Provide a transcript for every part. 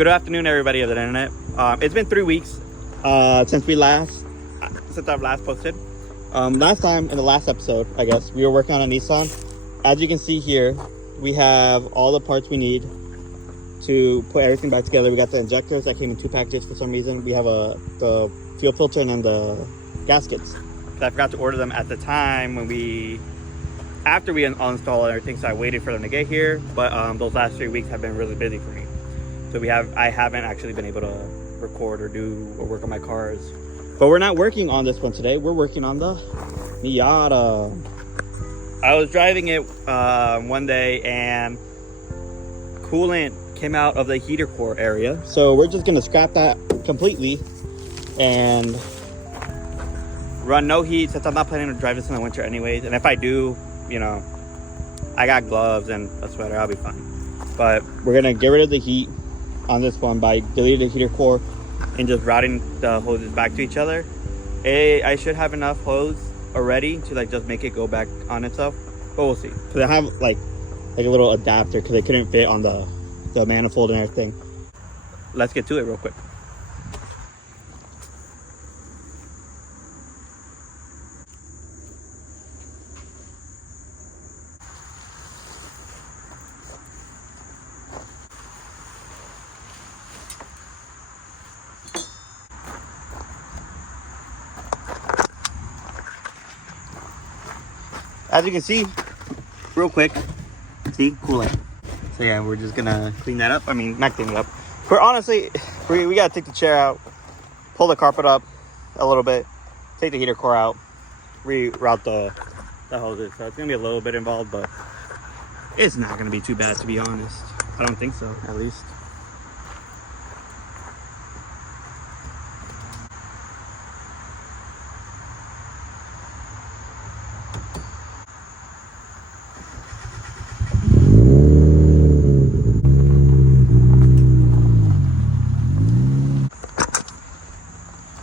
Good afternoon, everybody of the internet. It's been 3 weeks since I've last posted. Last time in the last episode, I guess we were working on a Nissan. As you can see here, we have all the parts we need to put everything back together. We got the injectors that came in 2 packages for some reason. We have the fuel filter and then the gaskets. I forgot to order them at the time after we uninstalled everything, so I waited for them to get here. But those last 3 weeks have been really busy for me. So I haven't actually been able to record or work on my cars. But we're not working on this one today. We're working on the Miata. I was driving it one day and coolant came out of the heater core area. So we're just gonna scrap that completely and run no heat, since I'm not planning to drive this in the winter anyways. And if I do, I got gloves and a sweater, I'll be fine. But we're gonna get rid of the heat on this one by deleting the heater core and just routing the hoses back to each other. I should have enough hose already to just make it go back on itself, but we'll see. Because I have like a little adapter because it couldn't fit on the manifold and everything. Let's get to it real quick. As you can see, real quick, see, coolant. So yeah, we're just gonna clean that up. I mean, not clean it up. We gotta take the chair out, pull the carpet up a little bit, take the heater core out, reroute the hoses. So it's gonna be a little bit involved, but it's not gonna be too bad, to be honest. I don't think so, at least.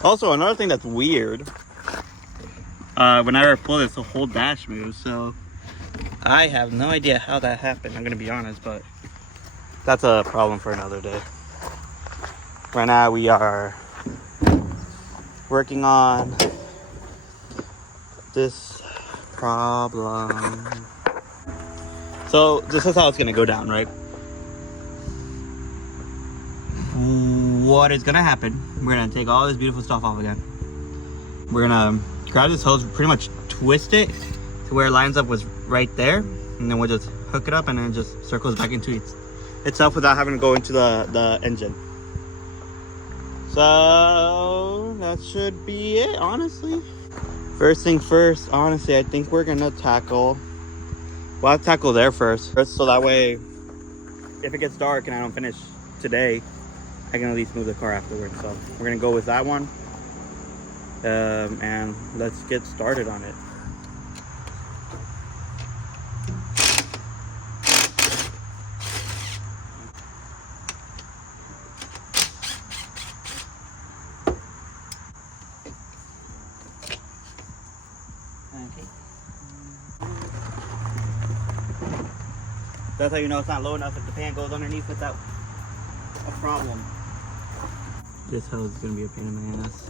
Also, another thing that's weird, whenever I pull this, the whole dash moves, so I have no idea how that happened, I'm gonna be honest, but that's a problem for another day. Right now we are working on this problem. So this is how it's gonna go down, right? What is gonna happen, we're gonna take all this beautiful stuff off again. We're gonna grab this hose, pretty much twist it to where it lines up with right there, and then we'll just hook it up and then it just circles back into itself without having to go into the engine. So that should be it, honestly. First thing first, honestly, I think we're gonna tackle there first, so that way if it gets dark and I don't finish today, I can at least move the car afterwards. So we're gonna go with that one, and let's get started on it. Okay. That's how you know it's not low enough, if the pan goes underneath without a problem. This hose is gonna be a pain in the ass.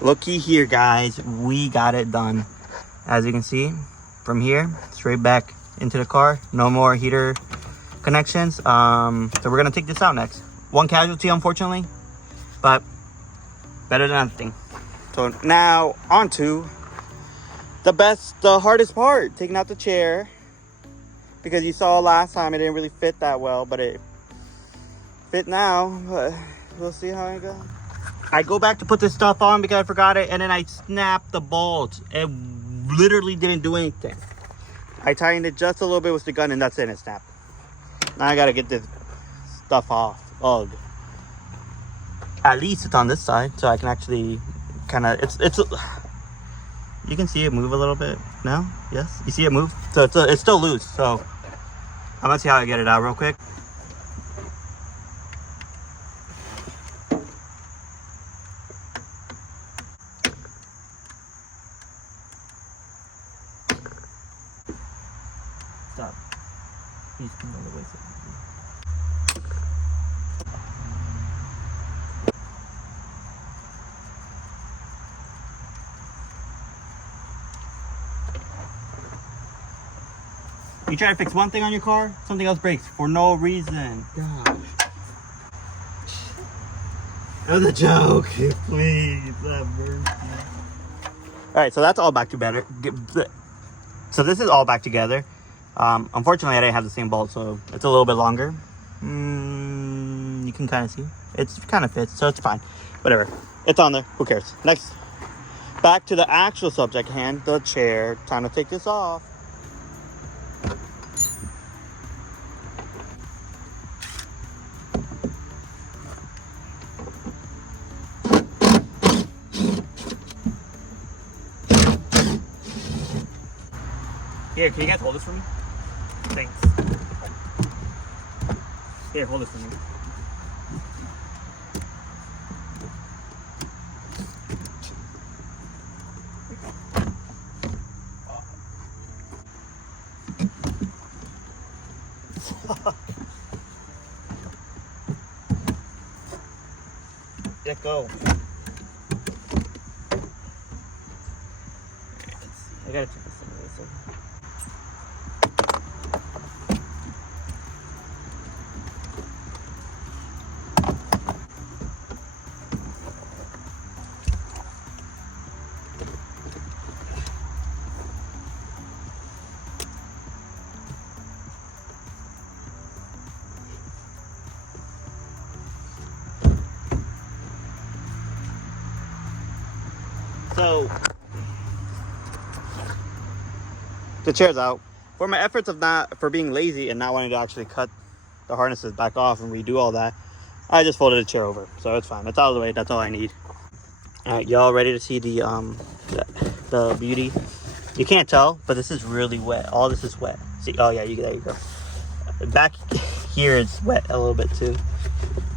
Looky here, guys, we got it done. As you can see, from here straight back into the car, no more heater connections. So we're gonna take this out next. One casualty, unfortunately, but better than nothing. So now on to the hardest part, taking out the chair, because you saw last time it didn't really fit that well, but it fit now. But We'll see how I go. I go back to put this stuff on because I forgot it, and then I snapped the bolts. It literally didn't do anything. I tightened it just a little bit with the gun, and that's it. It snapped. Now I gotta get this stuff off. Ugh. At least it's on this side, so I can actually kind of. It's. You can see it move a little bit now. Yes, you see it move. So it's still loose. So I'm gonna see how I get it out real quick. Stop. He's coming all the way. You try to fix one thing on your car, something else breaks for no reason. Gosh. That was a joke. Please, have mercy. Alright, so that's all back together. So this is all back together. Unfortunately, I didn't have the same bolt, so it's a little bit longer. You can kind of see. It's kind of fits, so it's fine. Whatever. It's on there. Who cares? Next. Back to the actual subject at hand, the chair. Time to take this off. Here, can you guys hold this for me? Thanks. Here, hold this for me. Let go. I gotta check this out. So the chair's out. For my efforts for being lazy and not wanting to actually cut the harnesses back off and redo all that, I just folded the chair over. So it's fine. It's out of the way. That's all I need. All right, y'all ready to see the beauty? You can't tell, but this is really wet. All this is wet. See? Oh yeah, there you go. Back here it's wet a little bit too.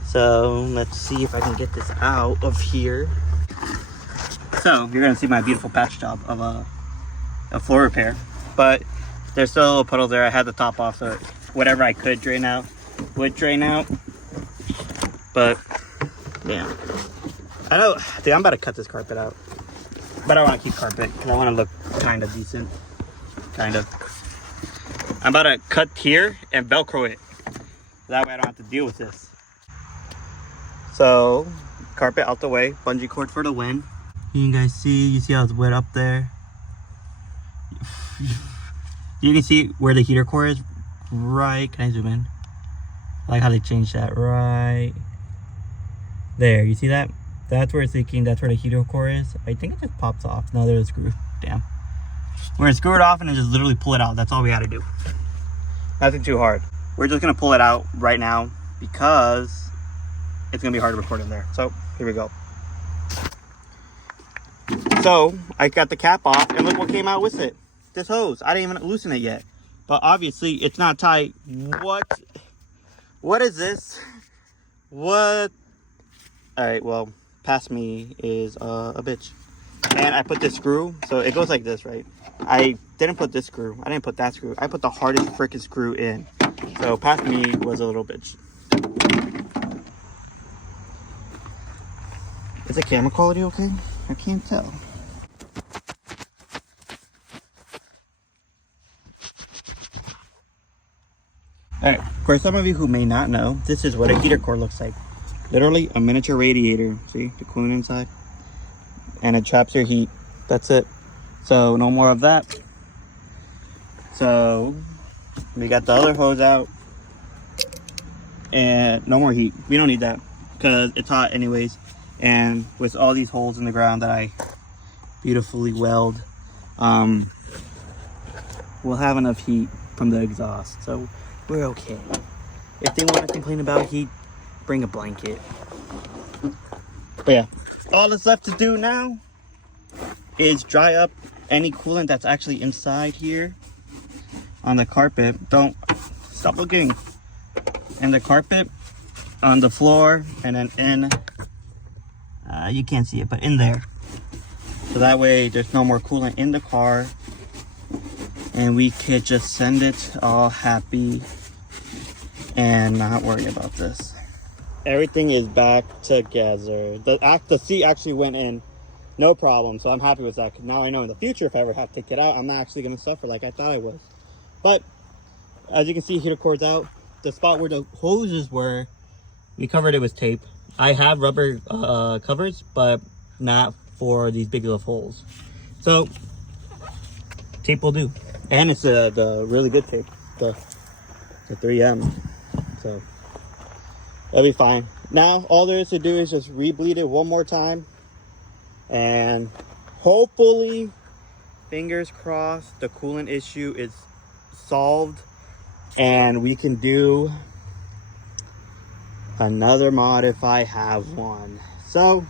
So let's see if I can get this out of here. So you're gonna see my beautiful patch job of a floor repair, but there's still a little puddle there. I had the top off, so whatever I could drain out would drain out. But yeah, I know. Dude, I'm about to cut this carpet out, but I want to keep carpet because I want to look kind of decent. Kind of. I'm about to cut here and Velcro it. That way I don't have to deal with this. So carpet out the way, bungee cord for the wind. You guys see, you see how it's wet up there? You can see where the heater core is, right? Can I zoom in? I like how they changed that right there. You see that? That's where it's leaking. That's where the heater core is. I think it just pops off. No, there's a screw. Damn. We're gonna screw it off and then just literally pull it out. That's all we gotta do. Nothing too hard. We're just gonna pull it out right now because it's gonna be hard to record in there. So here we go. So I got the cap off and look what came out with it. This hose. I didn't even loosen it yet, but obviously it's not tight. What is this? What? All right, well, past me is a bitch. And I put this screw, so it goes like this, right? I didn't put this screw. I didn't put that screw. I put the hardest freaking screw in. So past me was a little bitch. Is the camera quality okay? I can't tell. Alright, for some of you who may not know, this is what a heater core looks like. Literally a miniature radiator. See the coolant inside? And it traps your heat. That's it. So no more of that. So we got the other hose out. And no more heat. We don't need that. because it's hot anyways. And with all these holes in the ground that I beautifully weld, we'll have enough heat from the exhaust, so we're okay. If they want to complain about heat, bring a blanket. But yeah, all that's left to do now is dry up any coolant that's actually inside here on the carpet. Don't stop looking. And the carpet, on the floor, and then in, you can't see it, but in there. So that way there's no more coolant in the car, and we could just send it all happy and not worry about this. Everything is back together. The seat actually went in, no problem. So I'm happy with that. Now I know in the future, if I ever have to take it out, I'm not actually going to suffer like I thought I was. But as you can see, heater cord's out. The spot where the hoses were, we covered it with tape. I have rubber covers, but not for these big enough holes. So tape will do. And it's the really good tape, the 3M. So that'll be fine. Now all there is to do is just re-bleed it one more time, and hopefully, fingers crossed, the coolant issue is solved and we can do another mod if I have one. So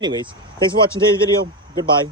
anyways, thanks for watching today's video. Goodbye.